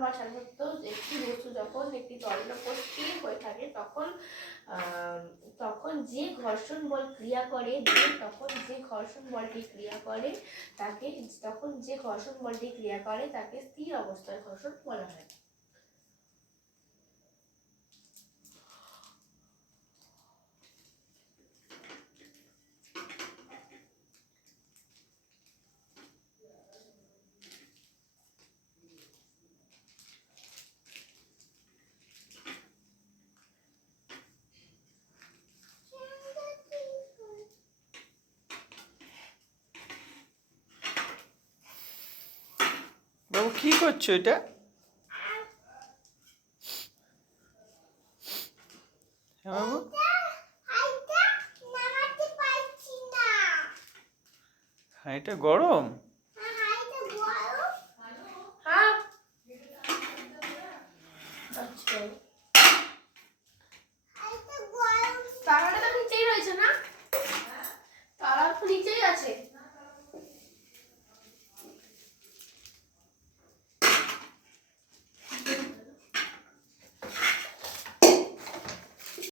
বা সাধারণত একটি বস্তু যখন একটি তলের উপর স্থির হয়ে থাকে তখন তখন যে ঘর্ষণ বল ক্রিয়া করে তাকে স্থির অবস্থার ঘর্ষণ বলা হয়। বাবু কি করছো এটা? হ্যাঁ বাবু, হ্যাঁ এটা গরম।